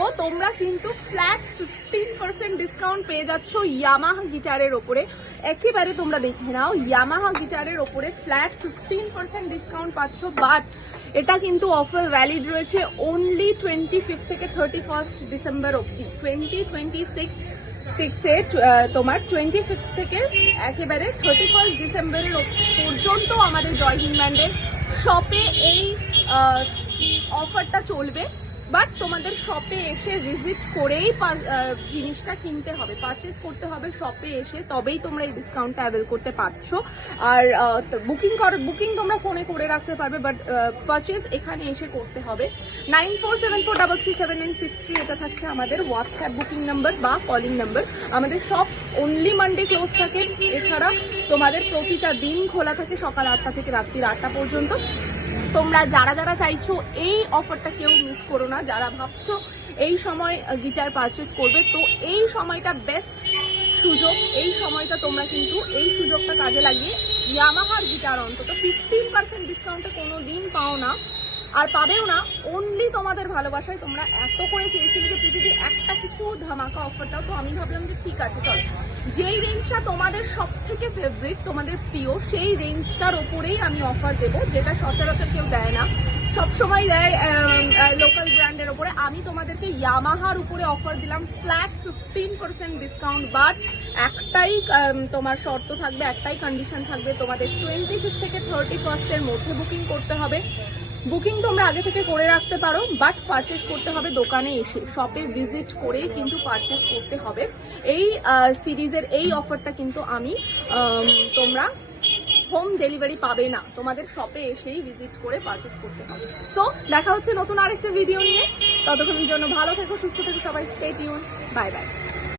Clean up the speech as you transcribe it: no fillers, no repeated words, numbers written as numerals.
তো তোমরা কিন্তু ফ্ল্যাট 15% ডিসকাউন্ট পেয়ে যাচ্ছ ইয়ামাহা গিটারের ওপরে। একেবারে তোমরা দেখে নাও, ইয়ামাহা গিটারের ওপরে ফ্ল্যাট 15% ডিসকাউন্ট পাচ্ছ। বাট এটা কিন্তু অফার ভ্যালিড রয়েছে অনলি 25 থেকে 31 ডিসেম্বর অব্দি। 2026 তোমার 25 থেকে একেবারে 31 ডিসেম্বরের পর্যন্ত আমাদের জয় হিন্দ ব্যান্ডের শপে এই অফারটা চলবে। বাট তোমাদের শপে এসে ভিজিট করেই জিনিসটা কিনতে হবে, পারচেস করতে হবে শপে এসে, তবেই তোমরা এই ডিসকাউন্টটা অ্যাভেল করতে পারছো। আর বুকিং তোমরা ফোনে করে রাখতে পারবে, বাট পারচেস এখানে এসে করতে হবে। 9474337963 এটা থাকছে আমাদের হোয়াটসঅ্যাপ বুকিং নাম্বার বা কলিং নাম্বার। আমাদের শপ অনলি মানডে ক্লোজ থাকে, এছাড়া তোমাদের প্রতিটা দিন খোলা থাকে সকাল 8টা থেকে রাত্রির 8টা পর্যন্ত। তোমরা যারা যারা চাইছো এই অফারটা কেউ মিস করো না, যারা ভাবছো এই সময় গিটার পারচেস করবে, তো এই সময়টা বেস্ট সুযোগ। এই সময়টা তোমরা কিন্তু এই সুযোগটা কাজে লাগিয়ে ইয়ামাহার গিটার অন্তত 15% ডিসকাউন্টে কোনো দিন পাও না, আর পাবেও না। অনলি তোমাদের ভালোবাসায় তোমরা এত করে চেয়েছিলে যে পৃথিবীর একটা কিছু ধামাকা অফারটাও, তো আমি ভাবলাম যে ঠিক আছে চলো, যেই রেঞ্জটা তোমাদের সব থেকে ফেভারিট, তোমাদের প্রিয়, সেই রেঞ্জটার ওপরেই আমি অফার দেবো, যেটা সচরাচর কেউ দেয় না, সবসময় দেয় লোকাল ব্র্যান্ডের ওপরে। আমি তোমাদেরকে ইয়ামাহার উপরে অফার দিলাম ফ্ল্যাট 15% ডিসকাউন্ট। বাট একটাই তোমার শর্ত থাকবে, একটাই কন্ডিশন থাকবে, তোমাদের 25 থেকে 31 মধ্যে বুকিং করতে হবে। বুকিং তোমরা আগে থেকে করে রাখতে পারো, বাট পারচেস করতে হবে দোকানে এসে, শপে ভিজিট করেই কিন্তু পারচেস করতে হবে। এই সিরিজের এই অফারটা কিন্তু আমি তোমরা হোম ডেলিভারি পাবে না, তোমাদের শপে এসেই ভিজিট করে পারচেস করতে হবে। সো দেখা হচ্ছে নতুন আরেকটা ভিডিও নিয়ে, ততক্ষণের জন্য ভালো থেকো, সুস্থ থেকো সবাই, স্টে টিউন, বাই বাই।